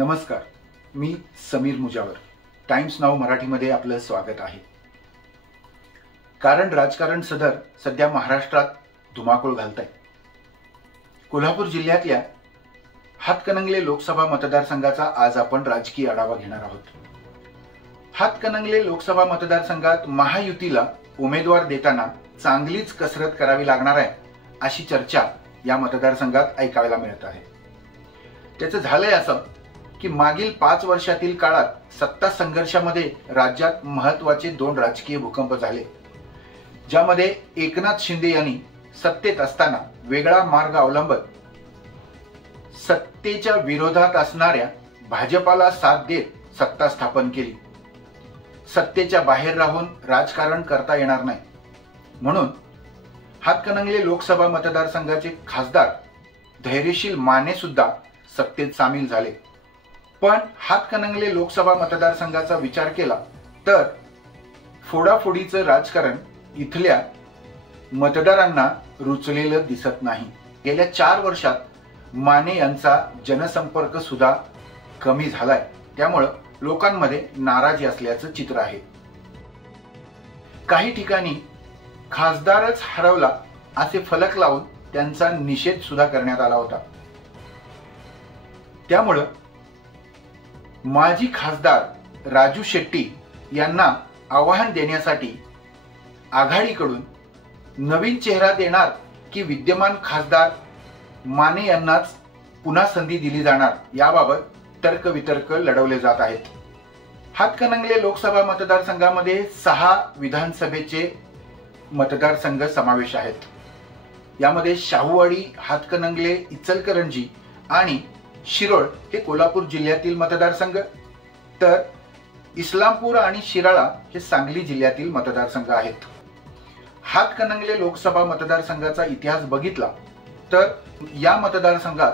नमस्कार, मी समीर मुजावर. टाइम्स नाव मराठीमध्ये आपलं स्वागत आहे. कारण राजकारण सदर सध्या महाराष्ट्रात धुमाकूळ घालत आहे. कोल्हापूर जिल्ह्यातल्या हातकणंगले लोकसभा मतदारसंघाचा आज आपण राजकीय आढावा घेणार आहोत. हातकणंगले लोकसभा मतदारसंघात महायुतीला उमेदवार देताना चांगलीच कसरत करावी लागणार आहे अशी चर्चा या मतदारसंघात ऐकायला मिळत आहे. त्याचं झालंय असं की मागील 5 वर्षातील काळात सत्ता संघर्षामध्ये राज्यात महत्त्वाचे 2 राजकीय भूकंप झाले, ज्यामध्ये एकनाथ शिंदे यांनी सत्तेत असताना वेगळा मार्ग अवलंबत सत्तेच्या विरोधात असणाऱ्या भाजपाला साथ देत सत्ता स्थापन केली. सत्तेच्या बाहेर राहून राजकारण करता येणार नाही म्हणून हातकणंगले लोकसभा मतदारसंघाचे खासदार धैर्यशील माने सुद्धा सत्तेत सामील झाले. पण हातकणंगले लोकसभा मतदारसंघाचा विचार केला तर फोडाफोडीचं राजकारण इथल्या मतदारांना रुचलेलं दिसत नाही. गेल्या 4 वर्षात माने यांचा जनसंपर्क सुद्धा कमी झालाय, त्यामुळे लोकांमध्ये नाराजी असल्याचं चित्र आहे. काही ठिकाणी खासदारच हरवला असे फलक लावून त्यांचा निषेध सुद्धा करण्यात आला होता. त्यामुळे माजी खासदार राजू शेट्टी यांना आव्हान देण्यासाठी आघाडीकडून नवीन चेहरा देणार की विद्यमान खासदार माने यांनाच पुन्हा संधी दिली जाणार याबाबत तर्कवितर्क लढवले जात आहेत. हातकणंगले लोकसभा मतदारसंघामध्ये 6 विधानसभेचे मतदारसंघ समावेश आहेत. यामध्ये शाहूवाडी, हातकणंगले, इचलकरंजी आणि शिरोळ हे कोल्हापूर जिल्ह्यातील मतदारसंघ, तर इस्लामपूर आणि शिराळा हे सांगली जिल्ह्यातील मतदारसंघ आहेत. हातकणंगले लोकसभा मतदारसंघाचा इतिहास बघितला तर या मतदारसंघात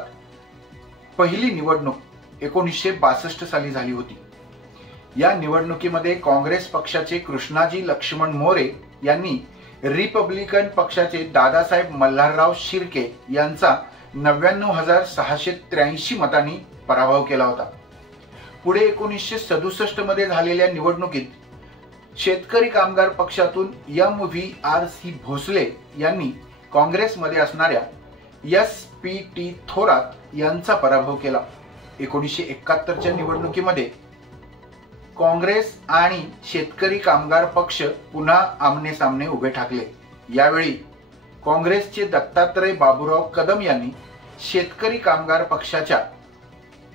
पहिली निवडणूक 1962 साली झाली होती. या निवडणुकीमध्ये काँग्रेस पक्षाचे कृष्णाजी लक्ष्मण मोरे यांनी रिपब्लिकन पक्षाचे दादासाहेब मल्हारराव शिर्के यांचा 99,683 मतांनी पराभव केला होता. पुढे 1967 मध्ये झालेल्या निवडणुकीत शेतकरी कामगार पक्षातून MVRC भोसले यांनी काँग्रेसमध्ये असणाऱ्या SP.T. थोरात यांचा पराभव केला. 1971च्या निवडणुकीमध्ये काँग्रेस आणि शेतकरी कामगार पक्ष पुन्हा आमने सामने उभे ठाकले. यावेळी काँग्रेसचे दत्तात्रय बाबूराव कदम यांनी शेतकरी कामगार पक्षाच्या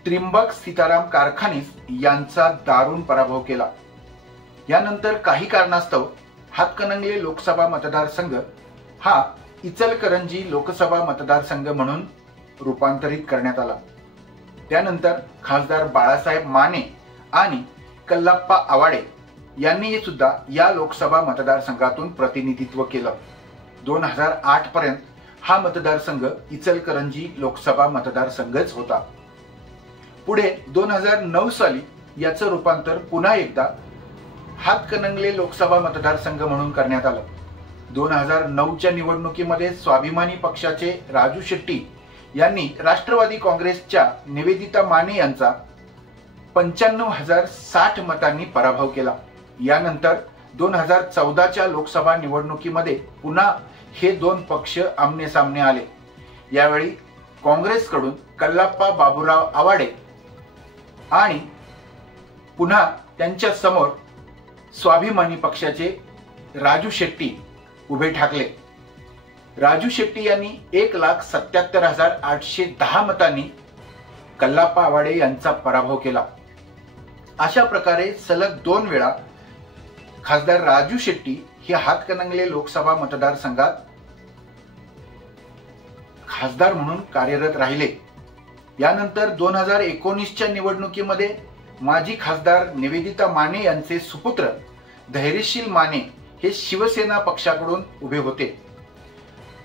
त्रिंबक सीताराम कारखानीस यांचा दारुण पराभव केला. यानंतर काही कारणास्तव हातकणंगले लोकसभा मतदारसंघ हा इचलकरंजी लोकसभा मतदारसंघ म्हणून रूपांतरित करण्यात आला. त्यानंतर खासदार बाळासाहेब माने आणि कल्लाप्पा आवाडे यांनी सुद्धा या लोकसभा मतदारसंघातून प्रतिनिधित्व केलं. 2008 पर्यंत हा मतदारसंघ इचलकरंजी लोकसभा मतदारसंघच होता. पुढे 2009 साली याचं रूपांतर पुन्हा एकदा हातकणंगले लोकसभा मतदारसंघ म्हणून करण्यात आलं. 2009च्या निवडणुकीमध्ये स्वाभिमानी पक्षाचे राजू शेट्टी यांनी राष्ट्रवादी काँग्रेसच्या निवेदिता माने यांचा 95,060 मतांनी पराभव केला. यानंतर 2014च्या लोकसभा निवडणुकीमध्ये पुन्हा हे 2 पक्ष आमने सामने आले. यावेळी काँग्रेसकडून कल्लाप्पा बाबूराव आवाडे आणि पुन्हा त्यांच्या समोर स्वाभिमानी पक्षाचे राजू शेट्टी उभे ठाकले. राजू शेट्टी यांनी 1,77,810 मतांनी कल्लाप्पा आवाडे यांचा पराभव केला. अशा प्रकारे सलग 2 वेळा खासदार राजू शेट्टी हे हातकणंगले लोकसभा मतदारसंघात खासदार म्हणून कार्यरत राहिले. यानंतर 2019च्या निवडणुकीमध्ये माजी खासदार निवेदिता माने यांचे सुपुत्र धैर्यशील माने हे शिवसेना पक्षाकडून उभे होते.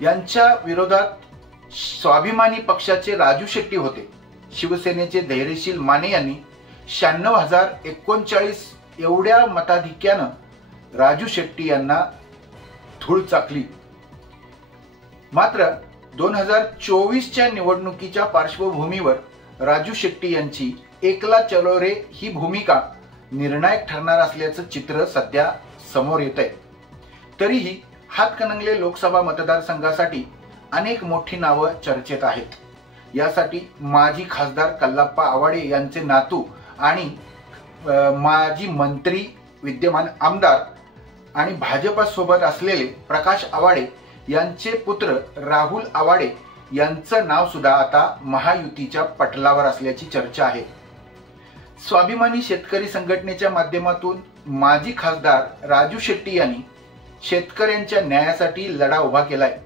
यांच्या विरोधात स्वाभिमानी पक्षाचे राजू शेट्टी होते. शिवसेनेचे धैर्यशील माने यांनी 96,039 एवढ्या मताधिक्यानं राजू शेट्टी यांना धूळ चाकली. मात्र 2024च्या निवडणुकीच्या पार्श्वभूमीवर राजू शेट्टी यांची एकला चलो रे ही भूमिका निर्णायक ठरणार असल्याचं चित्र सध्या समोर येत आहे। तरीही हातकणंगले लोकसभा मतदारसंघासाठी अनेक मोठी नावं चर्चेत आहेत। यासाठी माजी खासदार कल्लाप्पा आवाडे यांचे नातू आणि माजी मंत्री, विद्यमान आमदार आणि भाजपसोबत असलेले प्रकाश आवाडे यांचे पुत्र राहुल आवाडे यांचं नाव सुद्धा आता महायुतीच्या पटलावर असल्याची चर्चा आहे। स्वाभिमानी शेतकरी संघटनेच्या माध्यमातून माजी खासदार राजू शेट्टी यांनी शेतकऱ्यांच्या न्यायासाठी लढा उभा केलाय।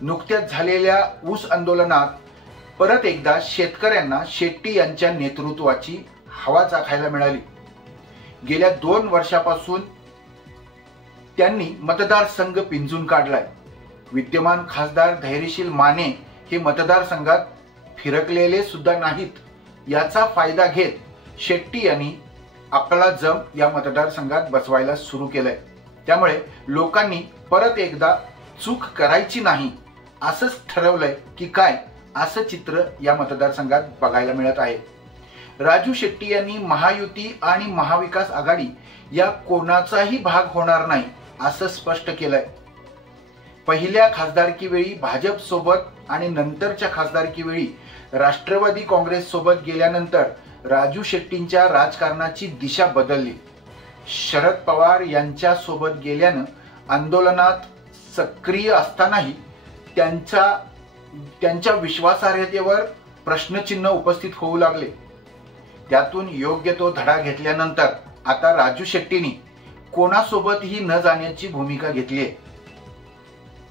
नुकत्याच झालेल्या ऊस आंदोलनात परत एकदा शेतकऱ्यांना शेट्टी यांच्या नेतृत्वाची हवा चाखायला मिळाली। गेल्या 2 वर्षापासून त्यांनी मतदारसंघ पिंजून काढलाय। विद्यमान खासदार धैर्यशील माने हे मतदारसंघात फिरकलेले सुद्धा नाहीत। याचा फायदा घेत शेट्टी यांनी आपला जम या मतदारसंघात बसवायला सुरू केलंय। त्यामुळे लोकांनी परत एकदा चूक करायची नाही असंच ठरवलंय की काय, असं चित्र या मतदारसंघात बघायला मिळत आहे। राजू शेट्टी यांनी महायुती आणि महाविकास आघाडी या कोणाचाही भाग होणार नाही असं स्पष्ट केलंय। पहिल्या खासदारकी वेळी भाजप सोबत आणि नंतरच्या खासदारकी वेळी राष्ट्रवादी काँग्रेस सोबत गेल्यानंतर राजू शेट्टींच्या राजकारणाची दिशा बदलली। शरद पवार यांच्या सोबत गेल्यानं आंदोलनात सक्रिय असतानाही त्यांच्या विश्वासार्हतेवर प्रश्नचिन्ह उपस्थित होऊ लागले। त्यातून योग्य तो धडा घेतल्यानंतर आता राजू शेट्टींनी कोणासोबतही न जाण्याची भूमिका घेतली आहे।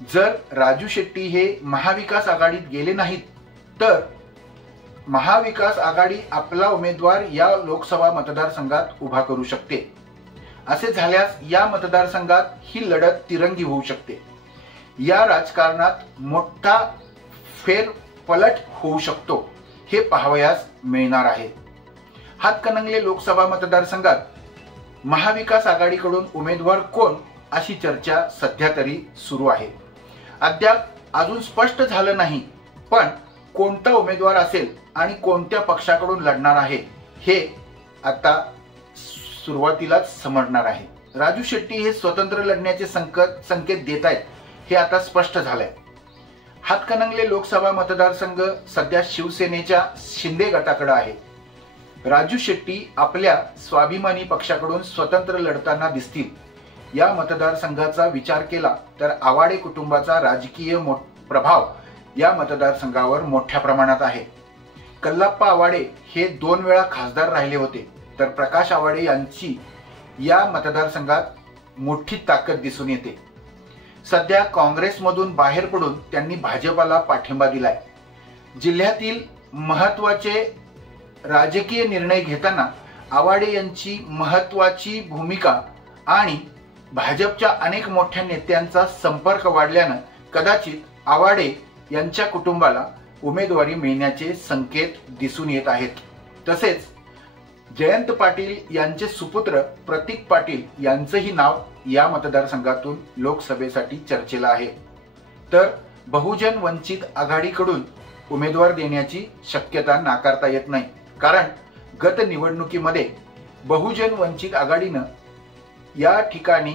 जर राजू शेट्टी हे महाविकास आघाडीत गेले नाहीत तर महाविकास आघाडी आपला उमेदवार या लोकसभा मतदारसंघात उभा करू शकते। असे झाल्यास या मतदारसंघात ही लढत तिरंगी होऊ शकते। या राजकारणात मोठा फेरपलट होऊ शकतो हे पाहावयास मिळणार आहे। हातकणंगले लोकसभा मतदारसंघात महाविकास आघाडीकडून उमेदवार कोण अशी चर्चा सध्या तरी सुरू आहे। अद्याप अजून स्पष्ट झालं नाही, पण कोणता उमेदवार असेल आणि कोणत्या पक्षाकडून लढणार आहे हे आता सुरुवातीलाच समजणार आहे। राजू शेट्टी हे स्वतंत्र लढण्याचे संकेत देत आहेत हे आता स्पष्ट झालंय। हातकणंगले लोकसभा मतदारसंघ सध्या शिवसेनेच्या शिंदे गटाकडे आहे। राजू शेट्टी आपल्या स्वाभिमानी पक्षाकडून स्वतंत्र लढताना दिसतील। या मतदारसंघाचा विचार केला तर आवाडे कुटुंबाचा राजकीय प्रभाव या मतदारसंघावर मोठ्या प्रमाणात आहे। कल्लाप्पा आवाडे हे 2 वेळा खासदार राहिले होते, तर प्रकाश आवाडे यांची या मतदारसंघात मोठी ताकद दिसून येते। सध्या काँग्रेसमधून बाहेर पडून त्यांनी भाजपाला पाठिंबा दिलाय। जिल्ह्यातील महत्त्वाचे राजकीय निर्णय घेताना आवाडे यांची महत्त्वाची भूमिका आणि भाजपच्या अनेक मोठ्या नेत्यांचा संपर्क वाढल्यानं कदाचित आवाडे यांच्या कुटुंबाला उमेदवारी मिळण्याचे संकेत दिसून येत आहेत। तसेच जयंत पाटील यांचे सुपुत्र प्रतीक पाटील यांचंही नाव या मतदारसंघातून लोकसभेसाठी चर्चेला आहे। तर बहुजन वंचित आघाडीकडून उमेदवार देण्याची शक्यता नाकारता येत नाही, कारण गत निवडणुकीमध्ये बहुजन वंचित आघाडीनं या ठिकाणी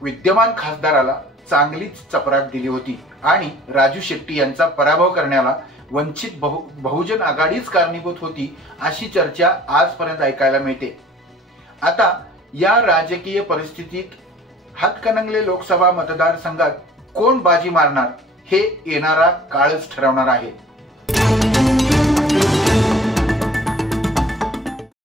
विद्यमान खासदाराला चांगलीच चपराक दिली होती आणि राजू शेट्टी यांचा पराभव करण्याला वंचित बहुजन आघाडीच कारणीभूत होती अशी चर्चा आजपर्यंत ऐकायला मिळते। आता या राजकीय परिस्थितीत हातकणंगले लोकसभा मतदारसंघात कोण बाजी मारणार हे येणारा काळच ठरवणार आहे।